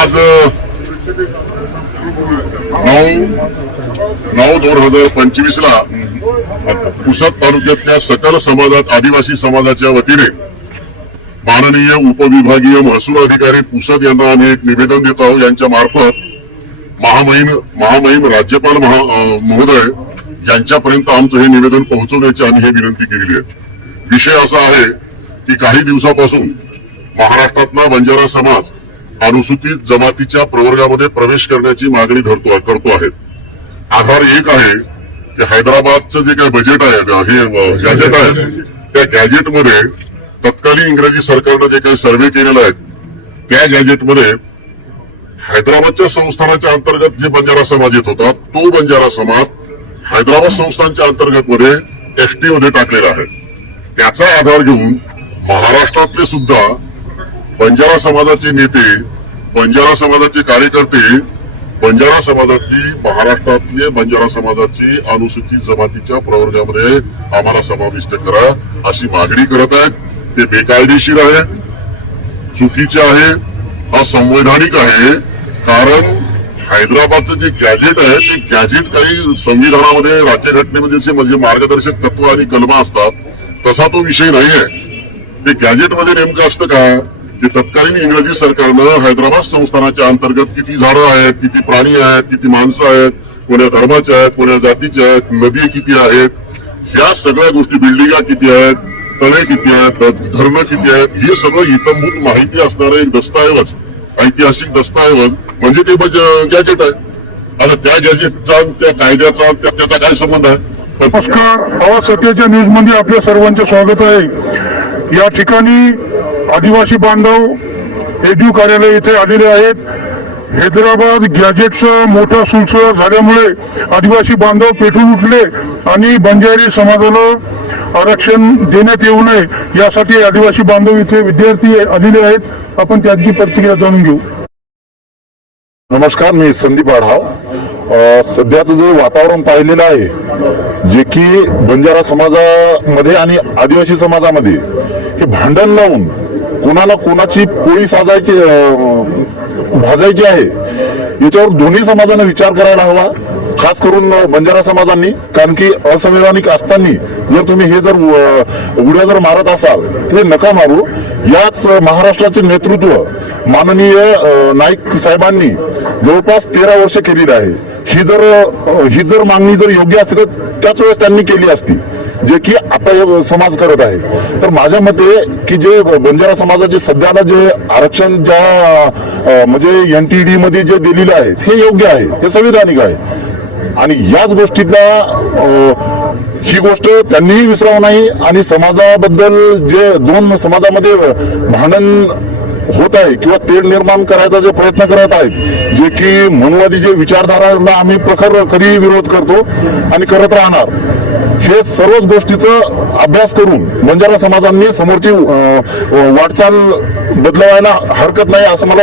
आज नऊ नऊ दोन हजार पंचवीस ला पुसद तालुक्यातल्या सकल समाजात आदिवासी समाजाच्या वतीने माननीय उपविभागीय महसूल अधिकारी पुसद यांना आम्ही एक निवेदन देत आहोत. यांच्या मार्फत महामहिम महामहिम राज्यपाल महा महोदय यांच्यापर्यंत आमचं हे निवेदन पोहोचवण्याची आम्ही हे विनंती केलेली आहे. विषय असा आहे की काही दिवसापासून महाराष्ट्रातला बंजारा समाज अनुसूचित जमातीच्या प्रवर्गामध्ये प्रवेश करण्याची मागणी धरतो करतो आहेत. आधार एक आहे की हैदराबादचं जे काही बजेट आहे हे गॅजेट आहे त्या गॅजेटमध्ये तत्कालीन इंग्रजी सरकारनं जे काही सर्वे केलेला आहे त्या गॅजेटमध्ये हैदराबादच्या संस्थानाच्या अंतर्गत जे बंजारा समाज येत होता तो बंजारा समाज हैदराबाद संस्थानच्या अंतर्गत मध्ये एस टी मध्ये टाकलेला आहे. त्याचा आधार घेऊन महाराष्ट्रातले सुद्धा बंजारा समाजाचे नेते बंजारा समाजाचे कार्यकर्ते बंजारा समाजाची महाराष्ट्रातले बंजारा समाजाची अनुसूचित जमातीच्या प्रवर्गामध्ये आम्हाला समाविष्ट करा अशी मागणी करत आहेत. ते बेकायदेशीर आहे चुकीचे आहे हा संवैधानिक आहे. कारण हैदराबादचं जे गॅजेट आहे ते गॅजेट काही संविधानामध्ये राज्यघटनेमध्ये जे म्हणजे मार्गदर्शक तत्व आणि कलमा असतात तसा तो विषय नाही आहे ते गॅजेटमध्ये नेमकं असतं का की तत्कालीन इंग्रजी सरकारनं हैदराबाद संस्थानाच्या अंतर्गत किती झाडं आहेत किती प्राणी आहेत किती माणसं आहेत कोण्या धर्माच्या आहेत कोण्या जातीच्या आहेत नदी किती आहेत ह्या सगळ्या गोष्टी बिल्डिंगा किती आहेत तळे किती आहेत धरणं किती आहेत हे सगळं इतंभूत माहिती असणारं एक दस्तऐवज ऐतिहासिक दस्तऐवज म्हणजे ते गॅजेट आहे. आता त्या गॅजेटचा त्या कायद्याचा त्याचा काय संबंध आहे? नमस्कार आवाज सत्याच्या न्यूजमध्ये आपल्या सर्वांचे स्वागत आहे. या ठिकाणी आदिवासी बांधव एडीयू कार्यालय इथे आलेले आहेत. हैदराबाद गॅजेटचं मोठा सुळसुळा झाल्यामुळे आदिवासी बांधव पेटून उठले आणि बंजारी समाजाला आरक्षण देण्यात येऊ नये यासाठी आदिवासी बांधव इथे विद्यार्थी आलेले आहेत. आपण त्यांची प्रतिक्रिया जाणून घेऊ. नमस्कार मी संदीप आढाव. सध्याचं जे वातावरण पाहिलेलं आहे जे की बंजारा समाजामध्ये आणि आदिवासी समाजामध्ये हे भांडण लावून कोणाला कोणाची पोळी साजायची भाजायची आहे याच्यावर दोन्ही समाजाने विचार करायला हवा. खास करून बंजारा समाजांनी कारण की असंवैधानिक असताना जर तुम्ही हे जर उड्या जर मारत असाल तर नका मारू. याच महाराष्ट्राचे नेतृत्व माननीय नाईक साहेबांनी जवळपास तेरा वर्ष केलेली आहे. ही जर ही जर मागणी जर योग्य असते तर त्याच वेळेस त्यांनी केली असती. जे की आता हे समाज करत आहे. तर माझ्या मते की जे बंजारा समाजाचे सध्याला जे आरक्षण ज्या म्हणजे एन टी डी मध्ये जे दिलेलं आहे हे योग्य आहे हे संविधानिक आहे. आणि याच गोष्टीतला ही गोष्ट त्यांनीही विसरावं नाही आणि समाजाबद्दल जे दोन समाजामध्ये भांडण होत आहे किंवा तेढ निर्माण करायचा जे प्रयत्न करत आहेत जे की मनवादी जे विचारधाराला आम्ही प्रखर कधी विरोध करतो आणि करत राहणार. हे सर्वच गोष्टीचं अभ्यास करून बंजारा समाजांनी समोरची वाटचाल बदलवायला हरकत नाही असं मला